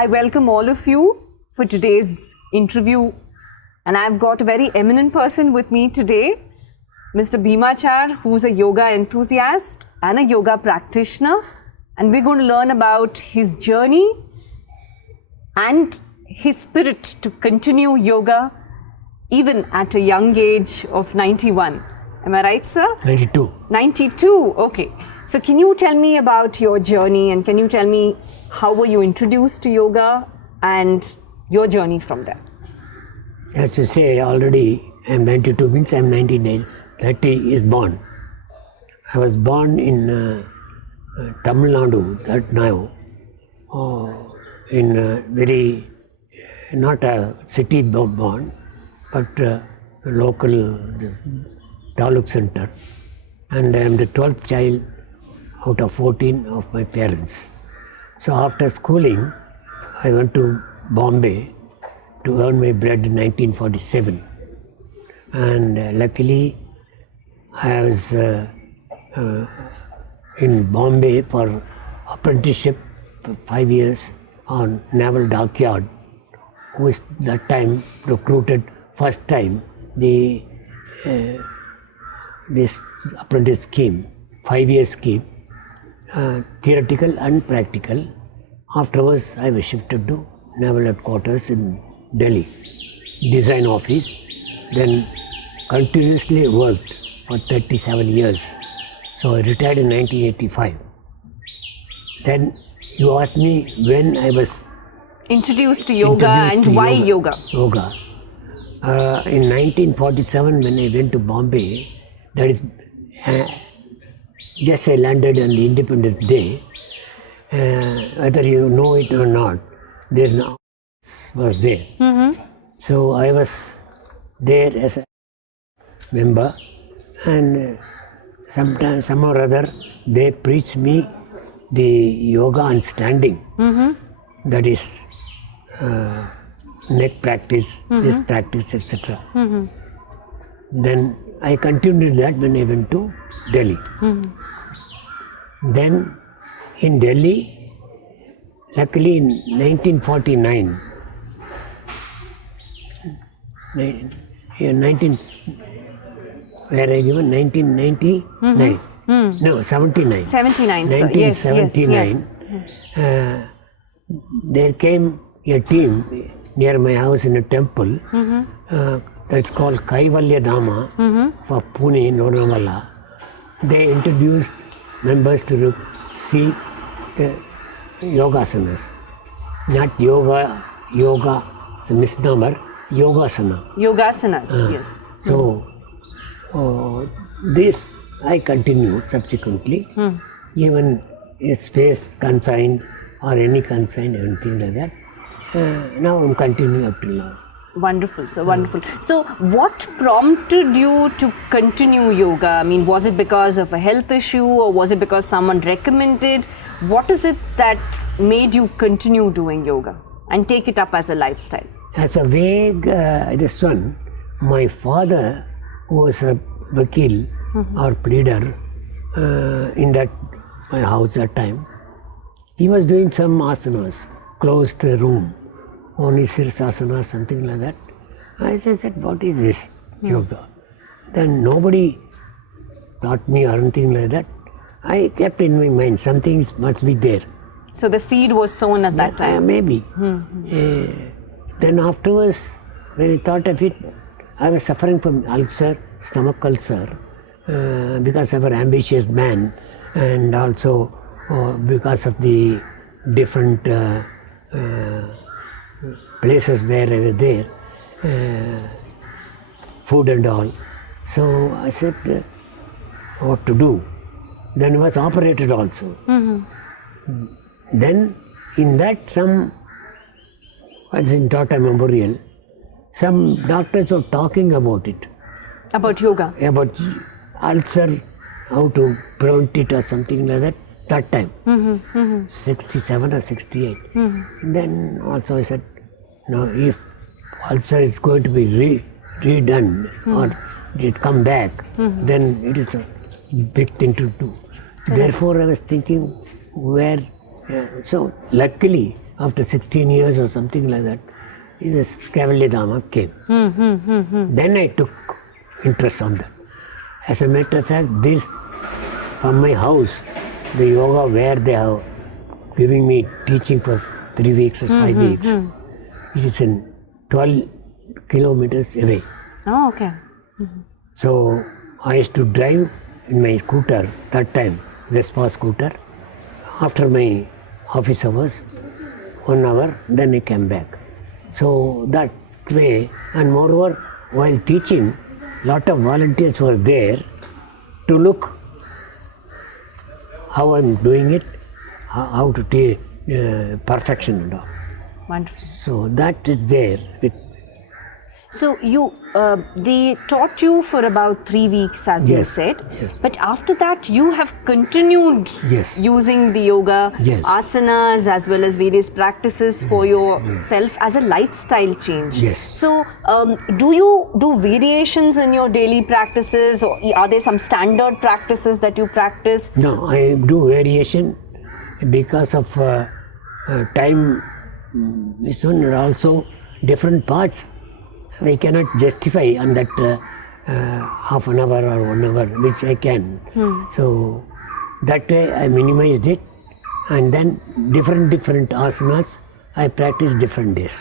I welcome all of you for today's interview. And I've got a very eminent person with me today, Mr. Bheemachar, who's a yoga enthusiast and a yoga practitioner. And we're going to learn about his journey and his spirit to continue yoga even at a young age of 91. Am I right, sir? 92. 92, okay. So can you tell me about your journey and can you tell me how were you introduced to yoga and your journey from there? As you say, already I'm 92, means I'm 99, 30 is born. I was born in Tamil Nadu, that now, in a very, not a city born, but a local taluk center. And I am the 12th child out of 14 of my parents. So after schooling, I went to Bombay to earn my bread in 1947. And luckily, I was in Bombay for apprenticeship for 5 years on Naval Dockyard, who is that time recruited first time this apprentice scheme, 5-year scheme, theoretical and practical. Afterwards, I was shifted to Naval Headquarters in Delhi, design office, then continuously worked for 37 years. So I retired in 1985. Then you asked me when I was introduced to yoga and why yoga? Yoga. In 1947, when I went to Bombay, that is just I landed on the Independence Day. Whether you know it or not, there's no was there. Mm-hmm. So I was there as a member, and sometimes, some or other, they preached me the yoga and standing. Mm-hmm. That is neck practice, this practice, etc. Mm-hmm. Then I continued that when I went to Delhi. Mm-hmm. Then in Delhi, luckily in 1949, where I given 1999, no, 79. 79, 1979, yes. There came a team near my house in a temple that's called Kaivalya Dhama for Pune, Lonavala. They introduced members to see yogasanas. Not yoga, it's a misnomer, yogasana. Yogasanas, yes. So, this I continued subsequently, even a space consigned or any consigned, anything like that. Now I'm continuing up till now. Wonderful, so wonderful. So what prompted you to continue yoga? I mean, was it because of a health issue or was it because someone recommended? What is it that made you continue doing yoga and take it up as a lifestyle? As a vague, this one, my father, who was a vakil or pleader in that my house that time, he was doing some asanas, closed room, only sirsasana, something like that. I said, what is this yoga? Then nobody taught me or anything like that. I kept in my mind, something must be there. So the seed was sown at that time? Maybe. Then afterwards, when I thought of it, I was suffering from ulcer, stomach ulcer, because I was an ambitious man, and also because of the different places where I was there, food and all. So I said, what to do? Then I was operated also. Then in that as in Tata Memorial, some doctors were talking about it. About yoga? About ulcer, how to prevent it or something like that time. 67 or 68. Then also I said, no, if ulcer is going to be redone or it come back, then it is a big thing to do. Therefore I was thinking where, so luckily after 16 years or something like that, the Cavalier Dharma came. Then I took interest on that. As a matter of fact, this from my house, the yoga where they are giving me teaching for 3 weeks or 5 weeks, it is in 12 kilometers away. Oh, okay. So I used to drive in my scooter, that time, Vespa scooter, after my office hours, 1 hour, then I came back. So that way, and moreover, while teaching, lot of volunteers were there to look how I'm doing it, how to take perfection and all. Wonderful. So that is there with. So they taught you for about 3 weeks, as you Yes, said. yes. But after that, you have continued Yes. using the yoga, Yes. asanas, as well as various practices for yourself as a lifestyle change. Yes. So do you do variations in your daily practices, or are there some standard practices that you practice? No, I do variation because of time. This one and also different parts. I cannot justify on that half an hour or 1 hour, which I can. So that way I minimized it, and then different asanas I practice different days.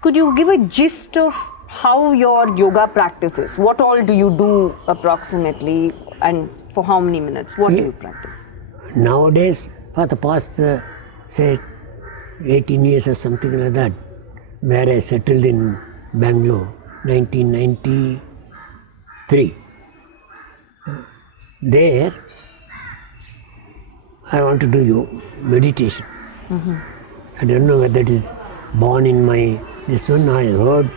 Could you give a gist of how your yoga practices? What all do you do approximately, and for how many minutes? What do you practice? Nowadays, for the past say 18 years or something like that, where I settled in Bangalore, 1993. There, I want to do meditation. I don't know whether it is born in my this one. I heard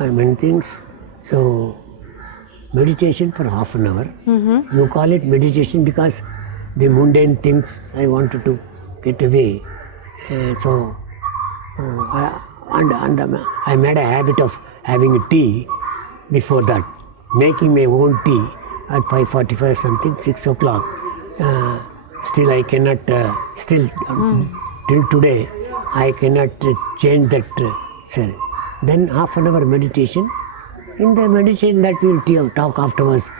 many things. So, meditation for half an hour. You call it meditation because the mundane things I wanted to get away. I made a habit of having a tea before that, making my own tea at 5:45 something, 6 o'clock. Still I cannot, till today, I cannot change that. Then half an hour meditation. In the meditation that we will talk afterwards.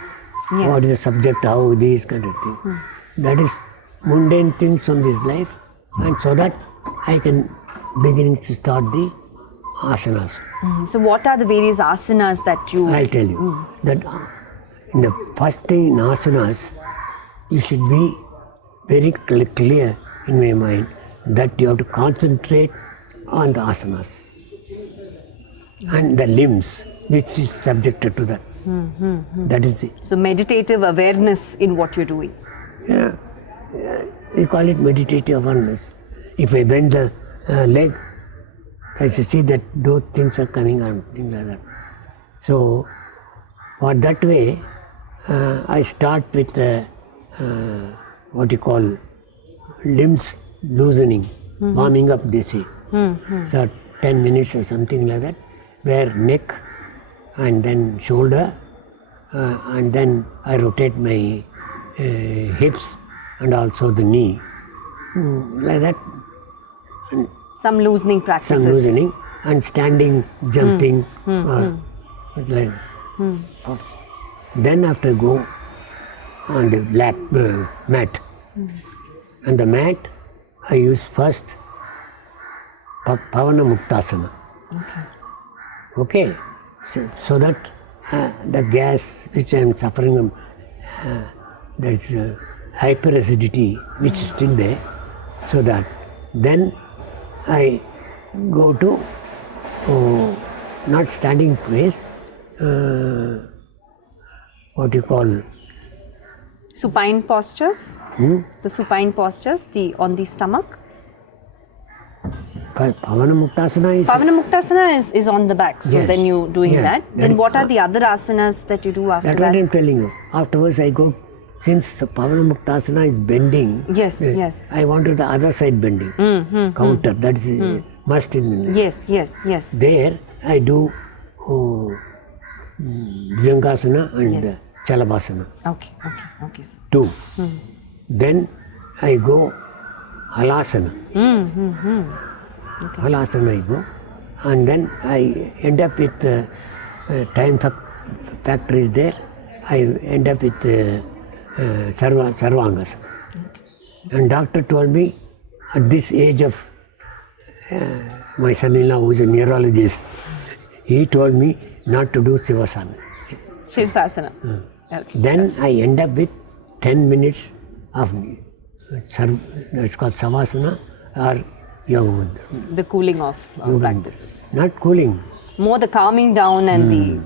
Yes. What is the subject, how this kind of thing. That is mundane things from this life, and so that I can beginning to start the asanas. So what are the various asanas that you... I'll tell you that in the first thing in asanas, you should be very clear in my mind that you have to concentrate on the asanas and the limbs which is subjected to that. That is it. So meditative awareness in what you're doing. Yeah. We call it meditative awareness. If I bend the leg, I should see that those things are coming on, things like that. So, for that way, I start with what you call limbs loosening, warming up, they say. So, 10 minutes or something like that, where neck and then shoulder, and then I rotate my hips and also the knee, like that. And Some loosening practices. some loosening and standing, jumping, or like. Then after go on the mat. And the mat I use first Pavana Muktasana. Okay. So that the gas which I am suffering, there is hyperacidity which is still there. So that then I go to not standing place, what you call Supine postures. The supine postures, on the stomach. Pavana Muktasana is. Pavana Muktasana is on the back. So Yes. then you doing Yeah, that. that Then is- what are the other asanas that you do after That's what that? I'm telling you. Afterwards I go, since Pavana Muktasana is bending. Yes, yes. I want to the other side bending. Counter, that is must in. Yes. There I do Bhujangasana and Yes. Chalabhasana. Okay, sir. 2. Then I go Halasana. All asana I go. And then I end up with time factor is there. I end up with Sarvangas. And doctor told me at this age of my son-in-law who is a neurologist, he told me not to do Sivasana. Shirsasana. Okay. Then I end up with 10 minutes of it's called Savasana or Yoga Mudra. The cooling off practices. Not cooling. More the calming down and the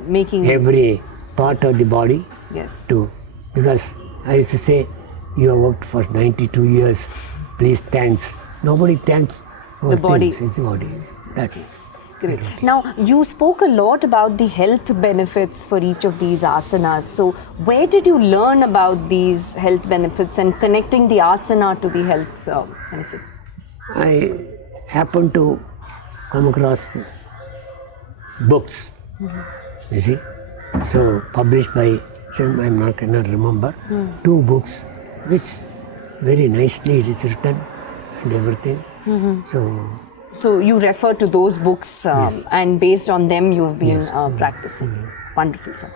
making... Every part of the body Yes. too. Because I used to say, you have worked for 92 years, please thanks. Nobody thanks The body. Things. It's the body. That's it. Great. Now, you spoke a lot about the health benefits for each of these asanas. So, where did you learn about these health benefits and connecting the asana to the health benefits? I happened to come across books, you see. So, published by, I'm not cannot remember, 2 books, which very nicely it is written and everything. So you refer to those books Yes. and based on them you have been practicing. Wonderful, sir.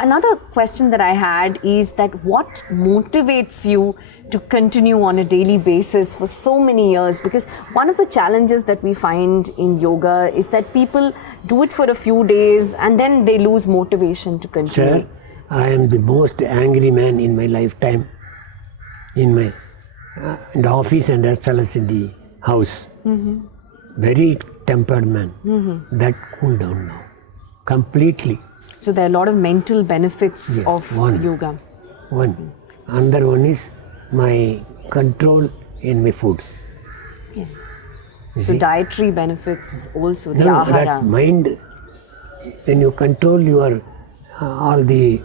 Another question that I had is that what motivates you to continue on a daily basis for so many years? Because one of the challenges that we find in yoga is that people do it for a few days and then they lose motivation to continue. Sir, I am the most angry man in my lifetime, in the office and as well as in the house. Very tempered man. That cooled down now, completely. So there are a lot of mental benefits Yes, of one. yoga. One. Another one is my control in my food. Yeah. You So see? dietary benefits also, the No, ahara. that mind, when you control your all the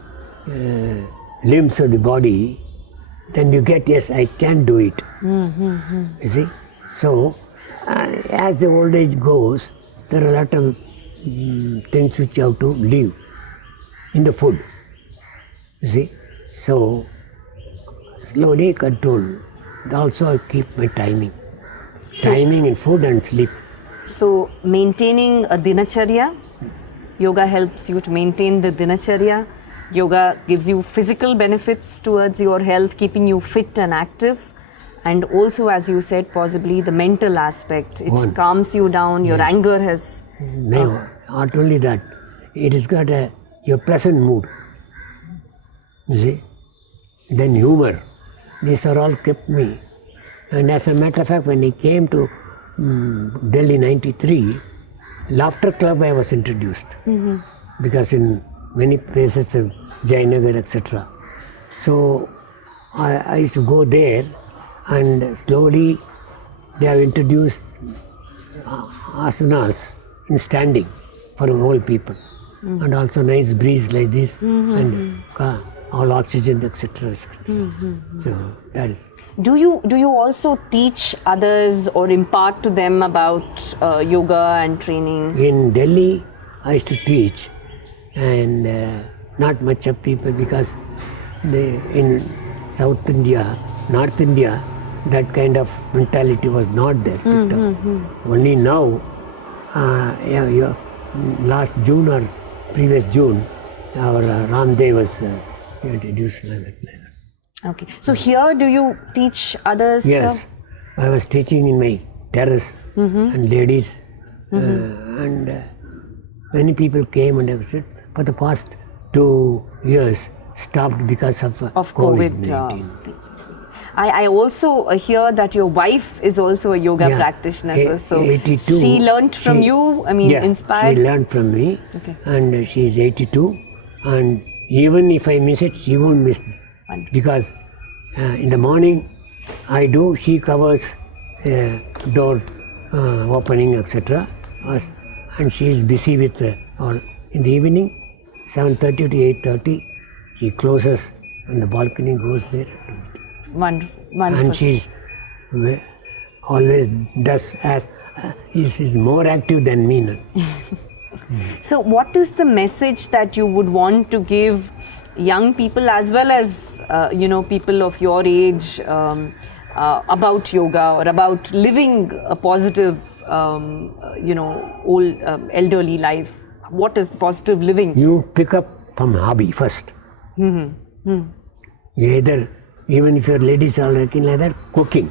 limbs of the body, then you get, yes, I can do it. You see? So, as the old age goes, there are a lot of things which you have to leave in the food. You see? So, slowly control. Also, I keep my timing. Timing in food and sleep. So maintaining a dinacharya, yoga helps you to maintain the dinacharya. Yoga gives you physical benefits towards your health, keeping you fit and active. And also, as you said, possibly the mental aspect. It One. calms you down, your anger has... No, not only that, it has got your pleasant mood. You see? Then humor. These are all kept me. And as a matter of fact, when I came to Delhi 93, Laughter Club I was introduced. Because in many places of Jayanagar, etc. So I used to go there and slowly they have introduced asanas in standing for all people. And also nice breeze like this and all oxygen, etc. So that is. Do you also teach others or impart to them about yoga and training? In Delhi, I used to teach, and not much of people because in South India, North India, that kind of mentality was not there. Only now, last June or previous June, our Ramdev was introduced like that. Okay. So here, do you teach others? Yes, I was teaching in my terrace and ladies, and many people came and I said, for the past 2 years, stopped because of COVID-19. I also hear that your wife is also a yoga practitioner. So 82. she learned from you, inspired? She learned from me, and she is 82, and even if I miss it, she won't miss it. Because in the morning I do, she covers door opening, etc. And she is busy with, or in the evening, 7:30 to 8:30, she closes and the balcony goes there. Wonderful. And she's always does as, is more active than me now. So what is the message that you would want to give young people as well as people of your age about yoga or about living a positive, elderly life? What is positive living? You pick up from hobby first. Either, even if your ladies are working like that, cooking.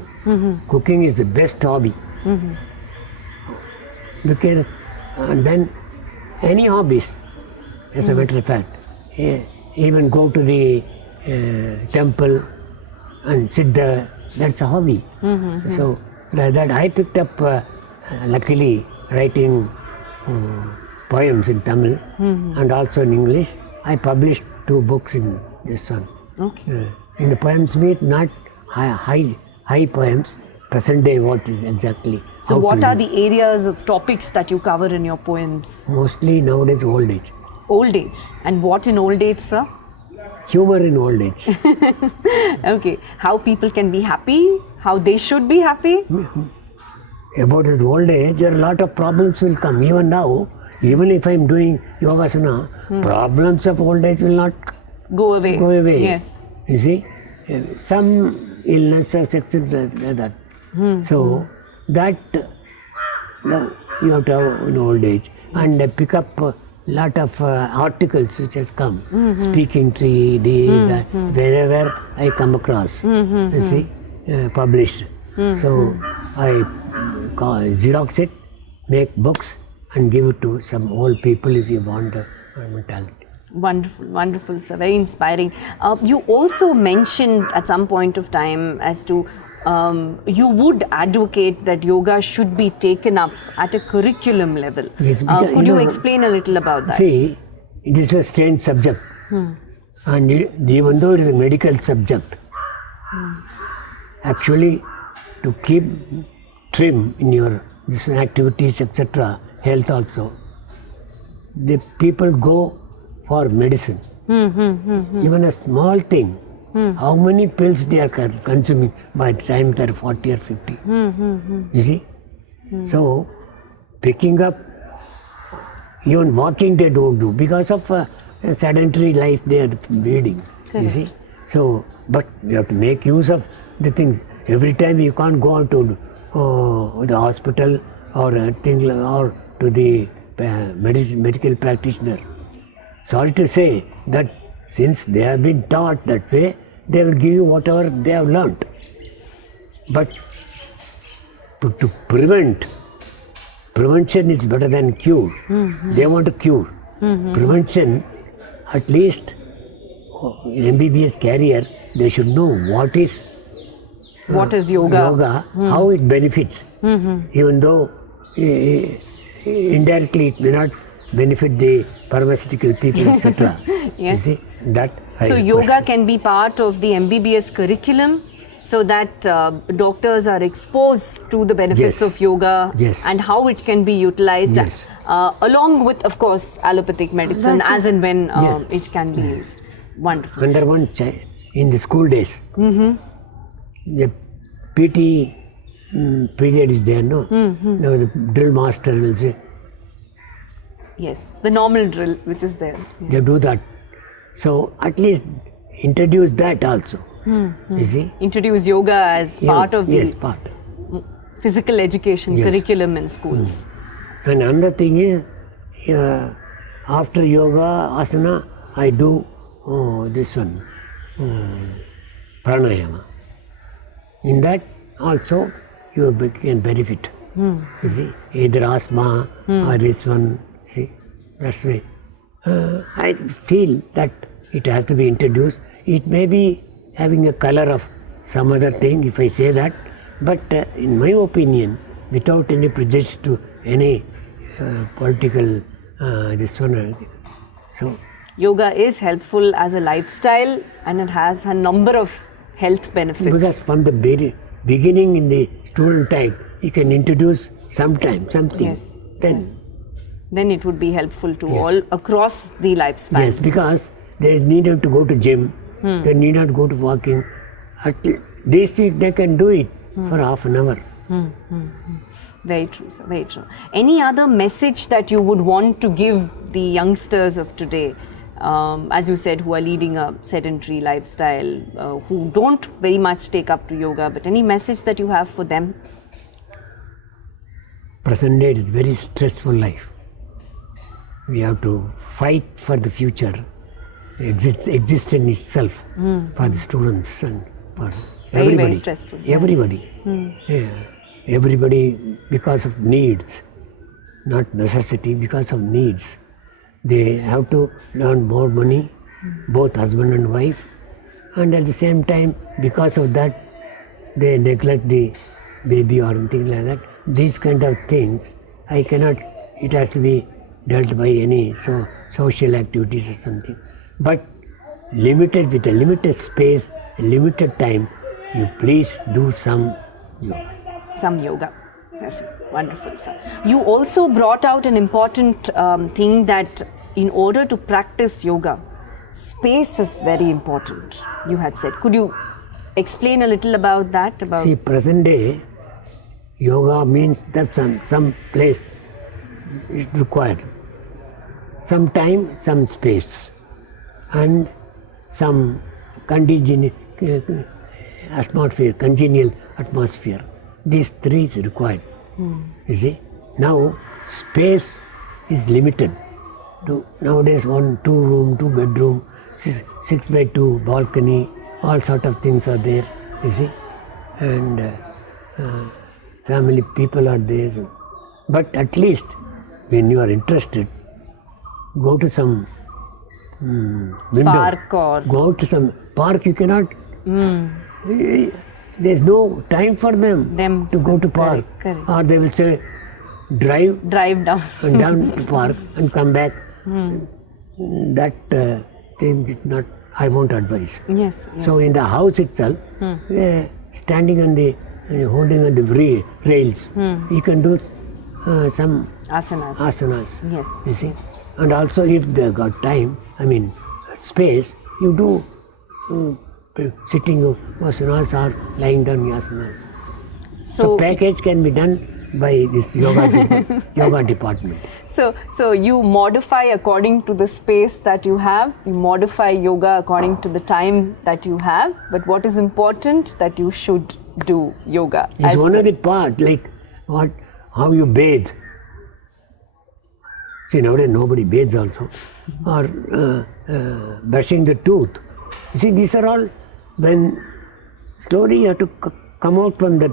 Cooking is the best hobby. Because then any hobbies, as a matter of fact, even go to the temple and sit there, that's a hobby. So that I picked up, luckily, writing poems in Tamil and also in English. I published 2 books in this one. Okay. In the poems meet not high poems, present day what is exactly. So what are the areas of topics that you cover in your poems? Mostly nowadays old age. Old age. And what in old age, sir? Humor in old age. Okay. How people can be happy, how they should be happy. About this old age, there are a lot of problems will come. Even now, even if I am doing yogasana, problems of old age will not Go away. Yes. You see, some illness or etc. like that. So that you have to have in old age, and pick up a lot of articles which has come, speaking tree, that, wherever I come across, you see, published. So I Xerox it, make books, and give it to some old people if you want the mentality. Wonderful, wonderful, sir. Very inspiring. You also mentioned at some point of time as to you would advocate that yoga should be taken up at a curriculum level. Yes, could you explain a little about that? See, it is a strange subject. And even though it is a medical subject, actually to keep trim in your activities, etc., health also, the people go for medicine. Even a small thing, how many pills they are consuming by the time they are 40 or 50. You see? So, picking up, even walking they don't do because of a sedentary life they are leading. You see? So, but you have to make use of the things. Every time you can't go out to the hospital or or to the medical practitioner. Sorry to say that since they have been taught that way, they will give you whatever they have learnt. But to prevention is better than cure. They want to cure. Prevention, at least in MBBS career, they should know what is yoga, how it benefits, even though indirectly it may not benefit the pharmaceutical people, etc. Yes. You see, that so yoga can be part of the MBBS curriculum so that doctors are exposed to the benefits of yoga and how it can be utilized along with, of course, allopathic medicine as and when it can be used. Wonderful. Under one child, in the school days, the PT period is there, no? Now the drill master will say, yes, the normal drill which is there. They do that. So at least introduce that also. You see? Introduce yoga as part of the physical education curriculum in schools. And another thing is, after yoga, asana, I do this one, pranayama. In that also you can benefit. You see, either asthma or this one. See, that's why I feel that it has to be introduced. It may be having a color of some other thing if I say that, but in my opinion, without any prejudice to any political this one. So, yoga is helpful as a lifestyle and it has a number of health benefits. Because from the very beginning in the student time, you can introduce something. Then it would be helpful to all across the lifespan. Yes, because they needed to go to gym, they need not go to walking. They can do it for half an hour. Very true, sir, very true. Any other message that you would want to give the youngsters of today as you said, who are leading a sedentary lifestyle, who don't very much take up to yoga, but any message that you have for them? Present day is very stressful life. We have to fight for the future, exist in itself for the students and for everybody. Very stressful. Everybody. Yeah. Everybody, because of needs, not necessity, because of needs. They have to earn more money, both husband and wife, and at the same time, because of that, they neglect the baby or anything like that. These kind of things, I cannot, it has to be dealt by any social activities or something. But limited, with a limited space, a limited time, you please do some yoga. Some yoga. Yes, wonderful, sir. You also brought out an important thing that in order to practice yoga, space is very important, you had said. Could you explain a little about that? See, present day, yoga means that some place is required. Some time, some space, and some congenial atmosphere. These three is required. You see, now space is limited to nowadays 1, 2 room, 2 bedroom, 6 by 2 balcony, all sort of things are there. You see, and family people are there. But at least when you are interested, go to some window. Park or go to some park. You cannot. There's no time for them to go to park. Correct. Or they will say, drive down and down to park and come back. That thing is not, I won't advise. Yes. So in the house itself, standing on the, holding on the rails, you can do some asanas. Yes. You see? And also if they got time, space, you do sitting asanas or lying down asanas. So package can be done by this yoga department. So you modify according to the space that you have, you modify yoga according to the time that you have, but what is important that you should do yoga. It's one of the part, like how you bathe. See, nowadays nobody bathes also. Or brushing the tooth. You see, these are all, when slowly you have to come out from that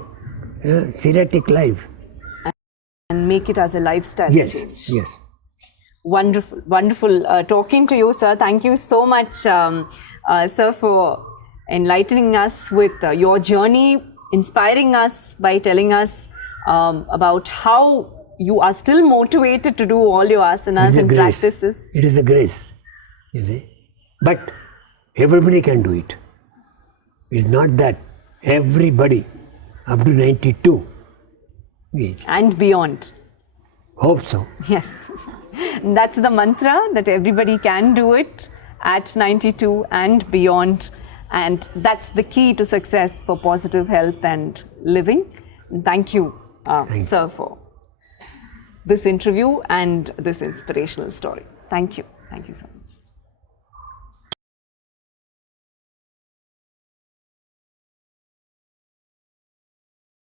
Geriatric life. And make it as a lifestyle change. Yes. Wonderful talking to you, sir. Thank you so much, sir, for enlightening us with your journey, inspiring us by telling us about how you are still motivated to do all your asanas and practices. It is a grace, you see. But everybody can do it. It's not that everybody up to 92 age. And beyond. Hope so. Yes. That's the mantra, that everybody can do it at 92 and beyond. And that's the key to success for positive health and living. Thank you, sir, for this interview and this inspirational story. Thank you. Thank you so much.